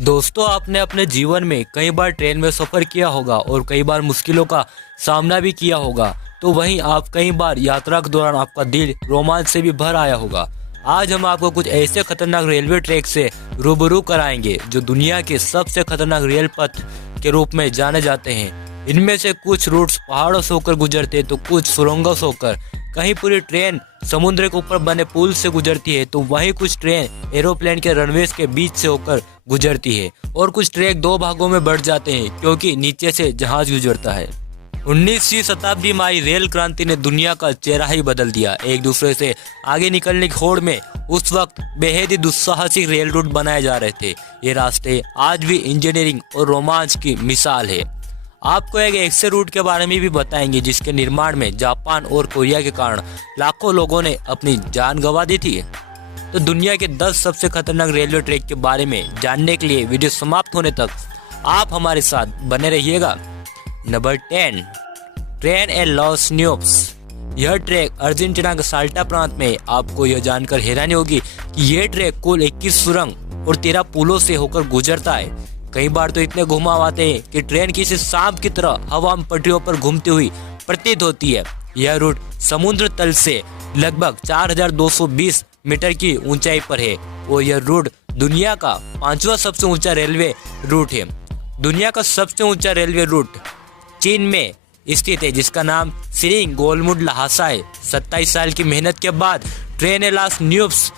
दोस्तों, आपने अपने जीवन में कई बार ट्रेन में सफ़र किया होगा और कई बार मुश्किलों का सामना भी किया होगा। तो वहीं आप कई बार यात्रा के दौरान आपका दिल रोमांच से भी भर आया होगा। आज हम आपको कुछ ऐसे खतरनाक रेलवे ट्रैक से रूबरू कराएंगे जो दुनिया के सबसे खतरनाक रेल पथ के रूप में जाने जाते हैं। इनमें से कुछ रूट्स पहाड़ों से होकर गुजरते तो कुछ सुरंगों से होकर, कहीं पूरी ट्रेन समुद्र के ऊपर बने पुल से गुजरती है तो वहीं कुछ ट्रेन एरोप्लेन के रनवेज के बीच से होकर गुजरती है और कुछ ट्रैक दो भागों में बढ़ जाते हैं क्योंकि नीचे से जहाज गुजरता है। 19वीं शताब्दी में आई रेल क्रांति ने दुनिया का चेहरा ही बदल दिया। एक दूसरे से आगे निकलने की होड़ में उस वक्त बेहद ही दुस्साहसिक रेल रूट बनाए जा रहे थे। ये रास्ते आज भी इंजीनियरिंग और रोमांच की मिसाल है। आपको एक ऐसे रूट के बारे में भी बताएंगे जिसके निर्माण में जापान और कोरिया के कारण लाखों लोगों ने अपनी जान गंवा दी थी। तो दुनिया के 10 सबसे खतरनाक रेलवे ट्रैक के बारे में जानने के लिए वीडियो समाप्त होने तक आप हमारे साथ बने रहिएगा। नंबर 10, ट्रेन ए लॉस न्यूप्स। यह ट्रैक अर्जेंटीना के साल्टा प्रांत में। आपको यह जानकर हैरानी होगी कि यह ट्रैक कुल 21 सुरंग और 13 पुलों से होकर गुजरता है। कई बार तो इतने घुमाव आते हैं कि ट्रेन किसी सांप की तरह हवा में पटरियों पर घूमती हुई प्रतीत होती है। यह रूट समुद्र तल से लगभग 4220 मीटर की ऊंचाई पर है और यह रूट दुनिया का 5वां सबसे ऊंचा रेलवे रूट है। दुनिया का सबसे ऊंचा रेलवे रूट चीन में स्थित है जिसका नाम सिरिंग गोलमुड लहासा है। 27 साल की मेहनत के बाद ट्रेन ए लॉस न्यूप्स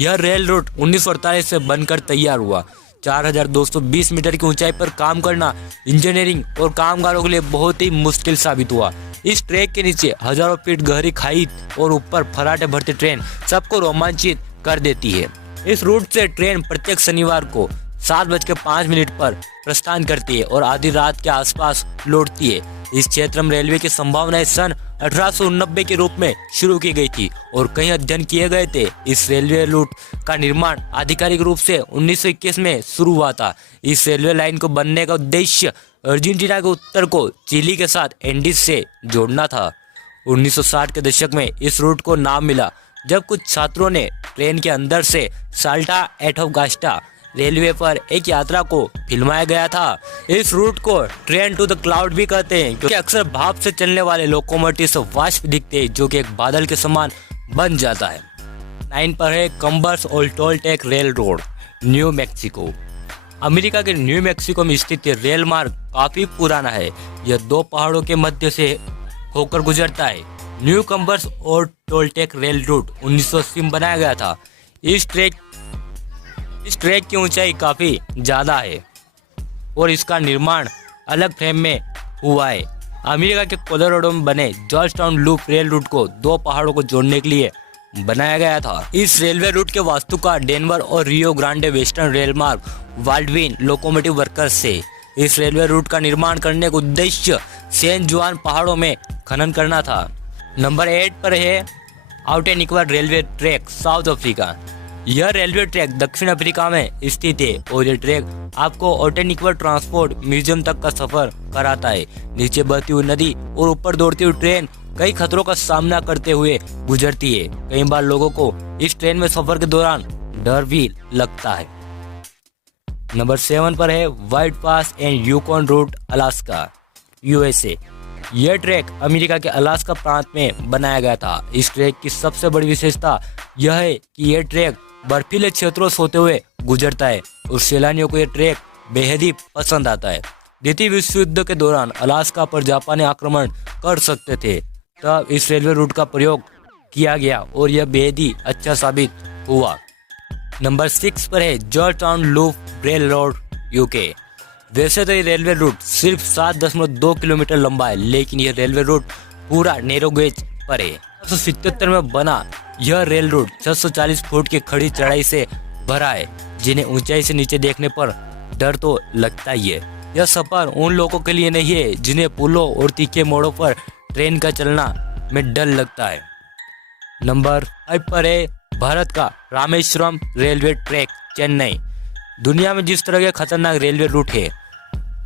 यह रेल रूट 1948 से बनकर तैयार हुआ। 4220 मीटर की ऊंचाई पर काम करना इंजीनियरिंग और कामगारों के लिए बहुत ही मुश्किल साबित हुआ। इस ट्रैक के नीचे हजारों फीट गहरी खाई और ऊपर फर्राटे भरती ट्रेन सबको रोमांचित कर देती है। इस रूट से ट्रेन प्रत्येक शनिवार को 7:05 पर प्रस्थान करती है और आधी रात के आसपास लौटती है। इस क्षेत्र में रेलवे की संभावनाएं सन 1890 के रूप में शुरू की गई थी और कई अध्ययन किए गए थे। इस रेलवे रूट का निर्माण आधिकारिक रूप से 1921 में शुरू हुआ था। इस रेलवे लाइन को बनने का उद्देश्य अर्जेंटीना के उत्तर को चिली के साथ एंडीज से जोड़ना था। 1960 के दशक में इस रूट को नाम मिला जब कुछ छात्रों ने ट्रेन के अंदर से साल्टा एंटोफागास्टा रेलवे पर एक यात्रा को फिल्माया गया था। इस रूट को ट्रेन टू द क्लाउड भी कहते हैं क्योंकि अक्सर भाप से चलने वाले लोकोमोटिव से वाष्प दिखते हैं जो कि एक बादल के समान बन जाता है। 9 पर है कंबर्स और Toltec rail road, new Mexico. America के न्यू मैक्सिको में स्थित रेल मार्ग काफी पुराना है। यह 2 पहाड़ों के मध्य से होकर गुजरता है। न्यू कंबर्स और टोलटेक रेल रूट 1980 में बनाया गया था। इस ट्रैक की ऊंचाई काफी ज्यादा है और इसका निर्माण अलग फ्रेम में हुआ है। अमेरिका के कोलोराडो में बने जॉर्जटाउन लूप रेल रूट को 2 पहाड़ों को जोड़ने के लिए बनाया गया था। इस रेलवे रूट के वास्तुकार डेनवर और रियो ग्रांडे वेस्टर्न रेल मार्ग वाल्डविन लोकोमोटिव वर्कर्स से। इस रेलवे रूट का निर्माण करने का उद्देश्य सैन जुआन पहाड़ों में खनन करना था। नंबर 8 पर है आउटेनिक्वा रेलवे ट्रैक, साउथ अफ्रीका। यह रेलवे ट्रैक दक्षिण अफ्रीका में स्थित है और यह ट्रैक आपको आउटेनिक्वा ट्रांसपोर्ट म्यूजियम तक का सफर कराता है। नीचे बहती हुई नदी और ऊपर दौड़ती हुई ट्रेन कई खतरों का सामना करते हुए गुजरती है। कई बार लोगों को इस ट्रेन में सफर के दौरान डर भी लगता है। नंबर 7 पर है white pass and Yukon route, Alaska, USA. यह ट्रैक अमेरिका के अलास्का प्रांत में बनाया गया था। इस ट्रैक की सबसे बड़ी विशेषता यह है कि यह ट्रैक बर्फीले क्षेत्रों से होते हुए गुजरता है और सैलानियों को यह ट्रैक बेहद ही पसंद आता है। द्वितीय विश्व युद्ध के दौरान अलास्का पर जापानी आक्रमण कर सकते थे, तब इस रेलवे रूट का प्रयोग किया गया और यह बेहद ही अच्छा साबित हुआ। नंबर 6 पर है Georgetown loop rail road, UK. वैसे तो ये रेलवे रूट सिर्फ 7.2 किलोमीटर लंबा है, लेकिन यह रेलवे रूट पूरा नैरो गेज पर है। 1977 में बना यह रेल रूट 640 फुट की खड़ी चढ़ाई से भरा है, जिन्हें ऊंचाई से नीचे देखने पर डर तो लगता ही है। यह सफर उन लोगों के लिए नहीं है जिन्हें पुलों और तीखे मोड़ों पर ट्रेन का चलना में डर लगता है। नंबर 5 पर है भारत का रामेश्वरम रेलवे ट्रैक, चेन्नई। दुनिया में जिस तरह के खतरनाक रेलवे रूट है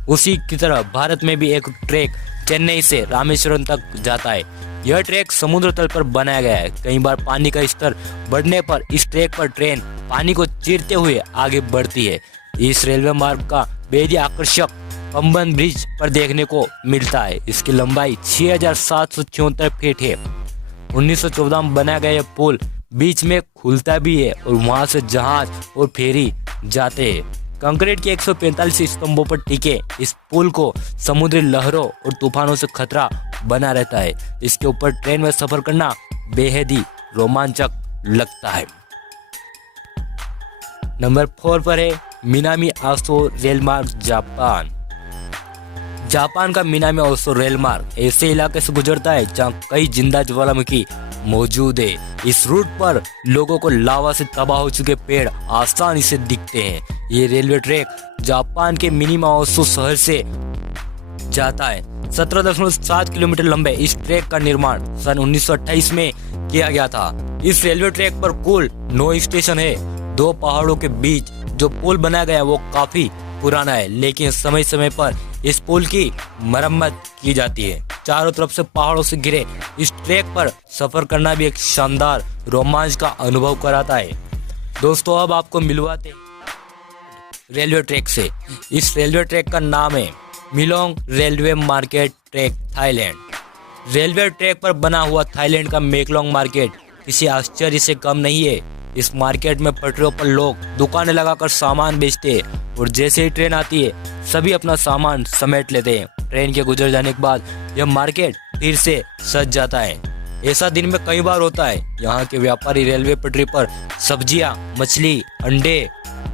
उसी की तरह भारत में भी एक ट्रैक चेन्नई से रामेश्वरम तक जाता है। यह ट्रैक समुद्र तल पर बनाया गया है। कई बार पानी का स्तर बढ़ने पर इस ट्रैक पर ट्रेन पानी को चीरते हुए आगे बढ़ती है। इस रेलवे मार्ग का बेहद आकर्षक पंबन ब्रिज पर देखने को मिलता है। इसकी लंबाई 6,774 फीट है। 1914 में बनाया गया यह पुल बीच में खुलता भी है और वहां से जहाज और फेरी जाते हैं। कंक्रीट के 145 स्तंभों पर टिके इस पुल को समुद्री लहरों और तूफानों से खतरा बना रहता है। इसके ऊपर ट्रेन में सफर करना बेहद ही रोमांचक लगता है। नंबर 4 पर है मिनामी आसो रेल मार्ग जापान। जापान का मिनामी आसो रेल मार्ग ऐसे इलाके से गुजरता है जहां कई जिंदा ज्वालामुखी मौजूद है। इस रूट पर लोगों को लावा से तबाह हो चुके पेड़ आसानी से दिखते हैं। ये रेलवे ट्रैक जापान के मिनामी आसो शहर से जाता है। 17.7 किलोमीटर लंबे इस ट्रैक का निर्माण सन 1928 में किया गया था। इस रेलवे ट्रैक पर कुल 9 स्टेशन है। 2 पहाड़ों के बीच जो पुल बनाया गया वो काफी पुराना है, लेकिन समय समय पर इस पुल की मरम्मत की जाती है। चारों तरफ से पहाड़ों से घिरे इस ट्रैक पर सफर करना भी एक शानदार रोमांच का अनुभव कराता है। दोस्तों, अब आपको मिलवाते हैं रेलवे ट्रैक से। इस रेलवे ट्रैक का नाम है Maeklong railway market track, Thailand. Railway track पर बना हुआ थाईलैंड का मेकलोंग मार्केट किसी आश्चर्य से कम नहीं है। इस मार्केट में पटरियों पर लोग दुकानें लगाकर सामान बेचते हैं और जैसे ही ट्रेन आती है सभी अपना सामान समेट लेते हैं। ट्रेन के गुजर जाने के बाद यह मार्केट फिर से सज जाता है। ऐसा दिन में कई बार होता है। यहाँ के व्यापारी रेलवे पटरी पर सब्जियां, मछली, अंडे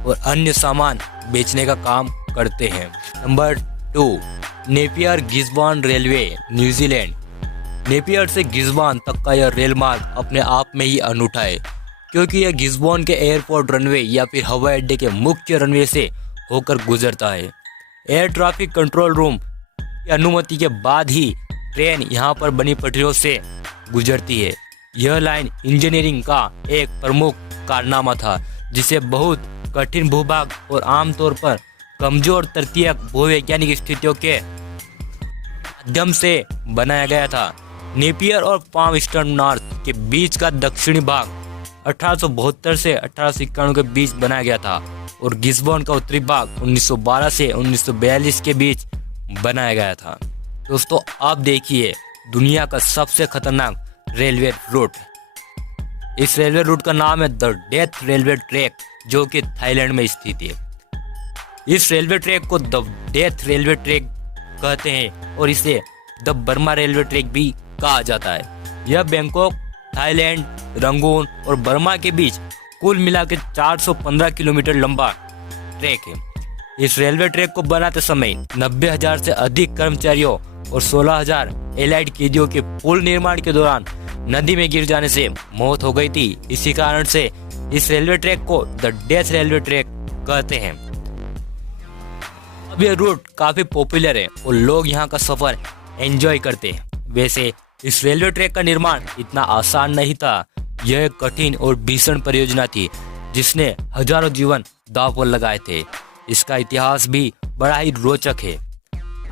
और अन्य सामान बेचने का काम करते हैं। Number 2, Napier Gisborne railway, New Zealand. Napier से गिस्बॉर्न तक का यह रेल मार्ग अपने आप में ही अनूठा है, क्योंकि यह गिस्बॉर्न के एयरपोर्ट रनवे या फिर हवाई अड्डे के मुख्य रनवे से होकर गुजरता है। एयर ट्रैफिक कंट्रोल रूम की अनुमति के बाद ही ट्रेन यहां पर बनी पटरियों से गुजरती है। यह लाइन इंजीनियरिंग का एक प्रमुख कारनामा था, जिसे बहुत कठिन भूभाग और आमतौर पर कमजोर तृतीयक भूवैज्ञानिक स्थितियों के माध्यम से बनाया गया था। नेपियर और पाम ईस्टर्न नॉर्थ के बीच का दक्षिणी भाग 1872 से 1891 के बीच बनाया गया था और गिस्बॉर्न का उत्तरी भाग 1912 से 1942 के बीच बनाया गया था। दोस्तों, आप देखिए दुनिया का सबसे खतरनाक रेलवे रूट। इस रेलवे रूट का नाम है द डेथ रेलवे ट्रैक, जो कि थाईलैंड में स्थित है। इस रेलवे ट्रैक को द डेथ रेलवे ट्रैक कहते हैं और इसे द बर्मा रेलवे ट्रैक भी कहा जाता है। यह बैंकॉक, थाईलैंड, रंगून और बर्मा के बीच कुल मिलाकर 415 किलोमीटर लंबा ट्रैक है। इस रेलवे ट्रैक को बनाते समय 90,000 से अधिक कर्मचारियों और 16,000 एलाइड कैदियों के पुल निर्माण के दौरान नदी में गिर जाने से मौत हो गई थी। इसी कारण से इस रेलवे ट्रैक को द डेथ रेलवे ट्रैक कहते हैं। अब यह रूट काफी पॉपुलर है और लोग यहाँ का सफर एंजॉय करते हैं। वैसे इस रेलवे ट्रैक का निर्माण इतना आसान नहीं था। यह एक कठिन और भीषण परियोजना थी जिसने हजारों जीवन दांव पर लगाए थे। इसका इतिहास भी बड़ा ही रोचक है।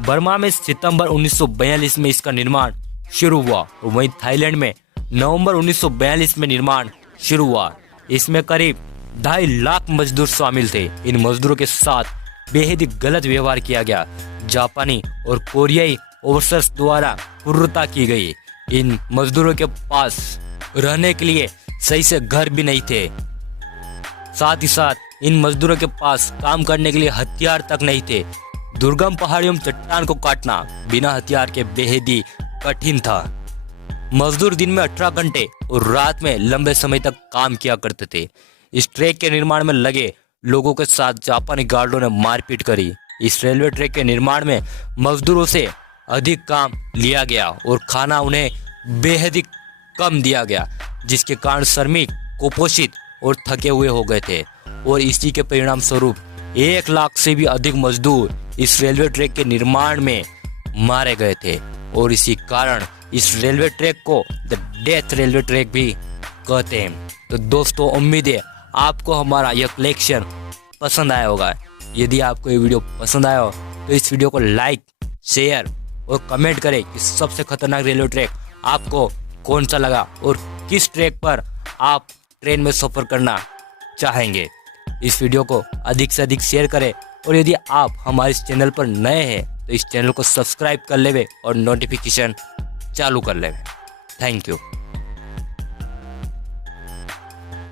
बर्मा में सितंबर 1942 में इसका निर्माण शुरू हुआ और वहीं थाईलैंड में नवंबर 1942 में निर्माण शुरू हुआ। इसमें करीब 2.5 लाख मजदूर शामिल थे। इन मजदूरों के साथ बेहद गलत व्यवहार किया गया। जापानी और कोरियाई ऑफिसर्स द्वारा क्रूरता की गई। इन मजदूरों के पास रहने के लिए सही से घर भी नहीं थे। साथ ही साथ इन मजदूरों के पास काम करने के लिए हथियार तक नहीं थे। दुर्गम पहाड़ियों में चट्टान को काटना बिना हथियार के बेहद ही कठिन था। मजदूर दिन में 18 घंटे और रात में लंबे समय तक काम किया करते थे। इस ट्रैक के निर्माण में लगे लोगों के साथ जापानी गार्डों ने मारपीट करी। इस रेलवे ट्रैक के निर्माण में मजदूरों से अधिक काम लिया गया और खाना उन्हें बेहद ही कम दिया गया, जिसके कारण श्रमिक कुपोषित और थके हुए हो गए थे और इसी के परिणाम स्वरूप 1 लाख से भी अधिक मजदूर इस रेलवे ट्रैक के निर्माण में मारे गए थे और इसी कारण इस रेलवे ट्रैक को द डेथ रेलवे ट्रैक भी कहते हैं। तो दोस्तों, उम्मीद है आपको हमारा यह कलेक्शन पसंद आया होगा। यदि आपको ये वीडियो पसंद आया हो तो इस वीडियो को लाइक, शेयर और कमेंट करें कि सबसे खतरनाक रेलवे ट्रैक आपको कौन सा लगा और किस ट्रैक पर आप ट्रेन में सफ़र करना चाहेंगे। इस वीडियो को अधिक से अधिक शेयर करें और यदि आप हमारे इस चैनल पर नए हैं तो इस चैनल को सब्सक्राइब कर लेवे और नोटिफिकेशन चालू कर लेवे। Thank you.